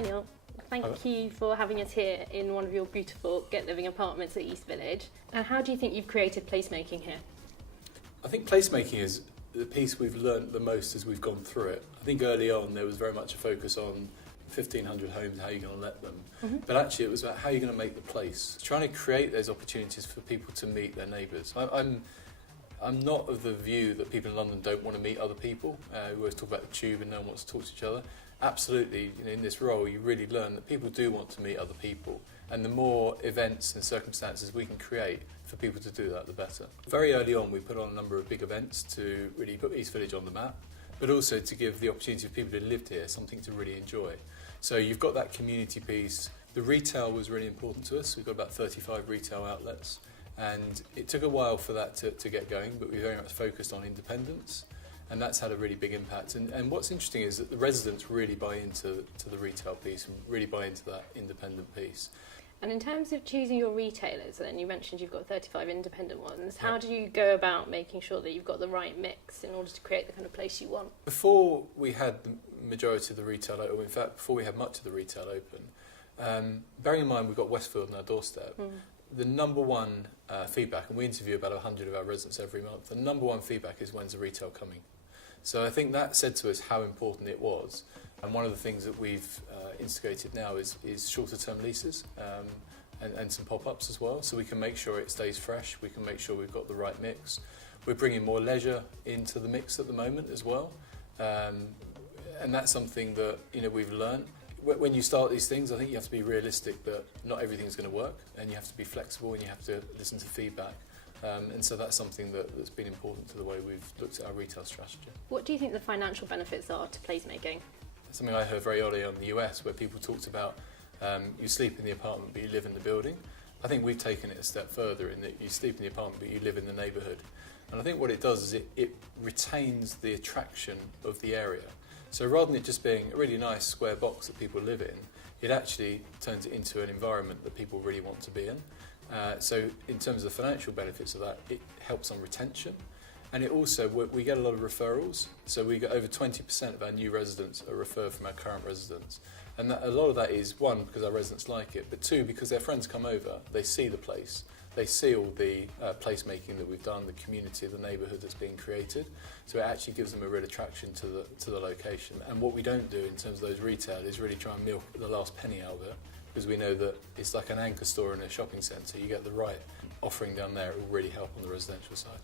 Hi Neil, thank you for having us here in one of your beautiful Get Living apartments at East Village. And how do you think you've created placemaking here? I think placemaking is the piece we've learnt the most as we've gone through it. I think early on there was very much a focus on 1,500 homes, how you're going to let them. But actually it was about how you're going to make the place. Trying to create those opportunities for people to meet their neighbours. I'm not of the view that people in London don't want to meet other people. We always talk about the tube and no one wants to talk to each other. Absolutely, in this role you really learn that people do want to meet other people. And the more events and circumstances we can create for people to do that, the better. Very early on we put on a number of big events to really put East Village on the map, but also to give the opportunity for people who lived here something to really enjoy. So you've got that community piece. The retail was really important to us. We've got about 35 retail outlets. And it took a while for that to get going, but we very much focused on independence, and that's had a really big impact. And what's interesting is that the residents really buy into the retail piece and really buy into that independent piece. And in terms of choosing your retailers, then you mentioned you've got 35 independent ones. How do you go about making sure that you've got the right mix in order to create the kind of place you want? Before we had the majority of the retail open, in fact, before we had much of the retail open, bearing in mind we've got Westfield on our doorstep, the number one feedback, and we interview about 100 of our residents every month, the number one feedback is when's the retail coming? So I think that said to us how important it was. And one of the things that we've instigated now is shorter term leases and some pop-ups as well, so we can make sure it stays fresh, we can make sure we've got the right mix. We're bringing more leisure into the mix at the moment as well, and that's something that we've learned. When you start these things, I think you have to be realistic that not everything's going to work, and you have to be flexible and you have to listen to feedback. And so that's something that's been important to the way we've looked at our retail strategy. What do you think the financial benefits are to placemaking? Something I heard very early on in the US where people talked about you sleep in the apartment but you live in the building. I think we've taken it a step further in that you sleep in the apartment but you live in the neighbourhood. And I think what it does is it retains the attraction of the area. So rather than it just being a really nice square box that people live in, it actually turns it into an environment that people really want to be in. So in terms of the financial benefits of that, it helps on retention. And it also, we get a lot of referrals. So we get over 20% of our new residents are referred from our current residents. And a lot of that is, one, because our residents like it, but two, because their friends come over, they see the place. They see all the placemaking that we've done, the community, the neighbourhood that's being created. So it actually gives them a real attraction to the location. And what we don't do in terms of those retail is really try and milk the last penny out of it, because we know that it's like an anchor store in a shopping centre. You get the right offering down there, it will really help on the residential side.